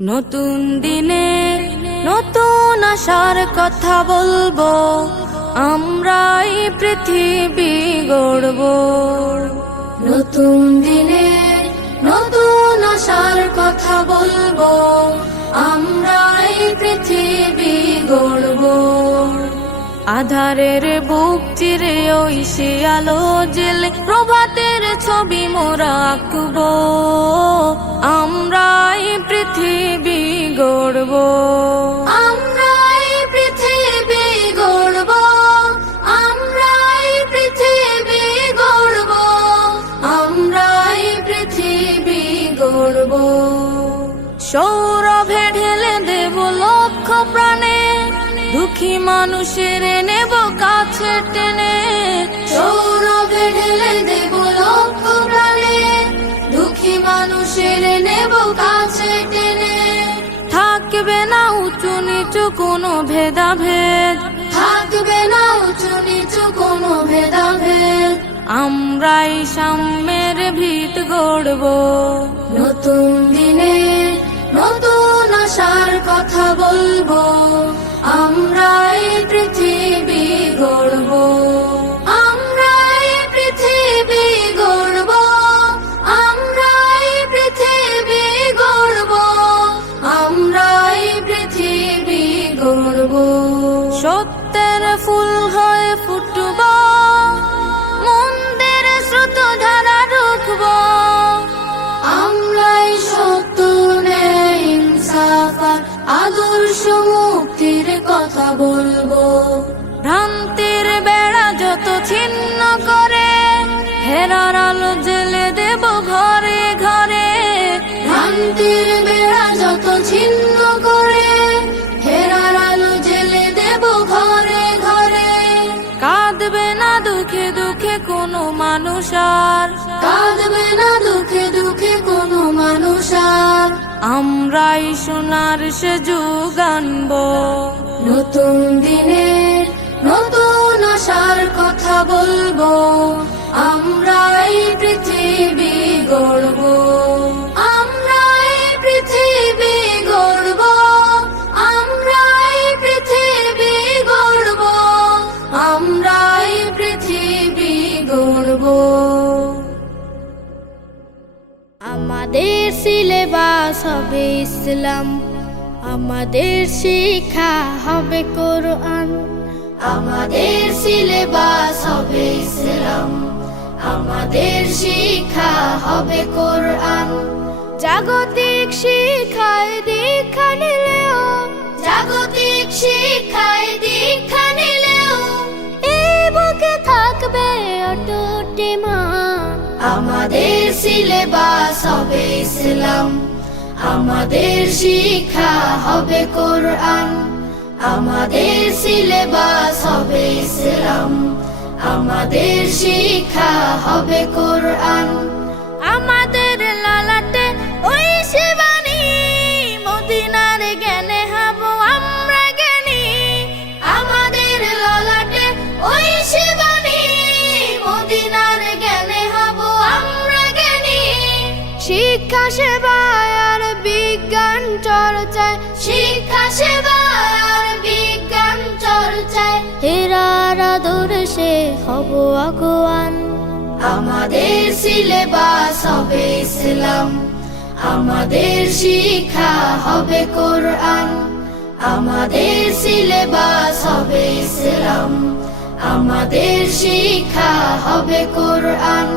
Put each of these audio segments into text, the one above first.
নতুন দিনে নতুন আশার কথা বলবো, আমরাই পৃথিবী গড়ব। নতুন দিনে নতুন আশার কথা বলবো, আমরাই পৃথিবী গড়ব। আধারের বুক চিরে ঐশী আলো জেলে প্রভাতের ছবি মোরা আঁকবো, আমরাই পৃথিবী গড়ব। আমরাই পৃথিবী গড়ব, আমরাই পৃথিবী গড়ব, আমরাই পৃথিবী গড়ব। সৌরভে ঢেলে দেব লক্ষ প্রাণে, দুঃখী মানুষের নেব কাছে টেনে। সৌরভে ঢেলে দেব লক্ষ প্রাণে, দুঃখী মানুষের নেব কাছে টেনে। থাকবে না উঁচু নিচু কোনো ভেদাভেদ, থাকবে না উঁচু নিচু কোনো ভেদাভেদ। আমরাই সাম্যের ভিত গড়ব। নতুন দিনে নতুন আশার কথা বলবো, আমরাই পৃথিবী গড়ব। আমরাই পৃথিবী গড়ব, আমরাই পৃথিবী গড়ব, আমরাই পৃথিবী গড়ব। সত্যের ফুল হয়ে ফুটব, মন্দের স্রোত ধারা ঢুকব। আমরাই সত্য ন্যায় ইনসাফ আদর্শ মুক্তির কথা বলবো। ভ্রান্তির বেড়া যত ছিন্ন করে, হেরার আলো জেলে দেব ঘরে ঘরে। ভ্রান্তির বেড়া যত ছিন্ন করে, হেরার আলো জেলে দেব ঘরে ঘরে। কাঁদবে না দুঃখে দুঃখে কোনো মানুষ আর, কাঁদবে না দুঃখে দুঃখে কোনো মানুষ আর। আমরাই সোনার সে যুগ আনবো। নতুন দিনে নতুন আশার কথা বলবো, আমরাই পৃথিবী গড়ব। আমরাই পৃথিবী গড়ব, আমরাই পৃথিবী গড়ব, আমরাই পৃথিবী গড়ব। আমাদের সিলেবাস হবে ইসলাম, আমাদের শিক্ষা হবে কোরআন। আমাদের সিলেবাস হবে ইসলাম, আমাদের শিক্ষা হবে কোরআন। জাগতিক শিক্ষায় দীক্ষা নিলেও, জাগতিক শিক্ষায় দীক্ষা নিলেও এই বুকে থাকবে অটুট ঈমান। আমাদের সিলেবাস হবে ইসলাম, আমাদের শিক্ষা হবে কোরআন। আমাদের সিলেবাস হবে ইসলাম, আমাদের শিক্ষা হবে কোরআন। আমাদের লালাটে ঐশী বাণী, মদিনার জ্ঞানে হব আমরা জ্ঞানী। আমাদের লালাটে ঐশী বাণী, মদিনার জ্ঞানে হব আমরা জ্ঞানী। শিক্ষা সেবায় আর বিজ্ঞান চর্চায়, শিক্ষা সেবায় আর বিজ্ঞান চর্চায় হেরার আদর্শে হব আগুয়ান। আমাদের সিলেবাস হবে ইসলাম, আমাদের শিক্ষা হবে কোরআন। আমাদের সিলেবাস হবে ইসলাম, আমাদের শিক্ষা হবে কোরআন।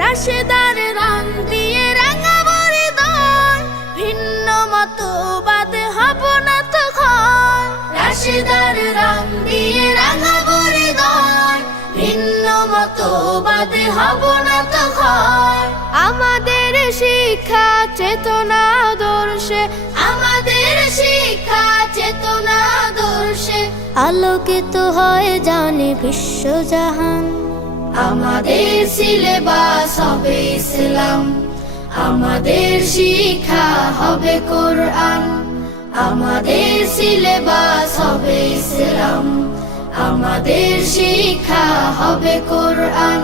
রাশেদার রং দিয়ে রাঙাবো হৃদয়, ভিন্ন মতবাদ হব না তো ক্ষয়। রাশেদার রং দিয়ে রাঙাবো হৃদয়, ভিন্ন মতবাদ হব না তো ক্ষয়। আমাদের শিক্ষা চেতনা আদর্শে, আমাদের শিক্ষা চেতনা আদর্শে আলোকিত হয় জানে বিশ্বজাহান। আমাদের সিলেবাস হবে ইসলাম, আমাদের শিক্ষা হবে কোরআন। আমাদের সিলেবাস হবে ইসলাম, আমাদের শিক্ষা হবে কোরআন।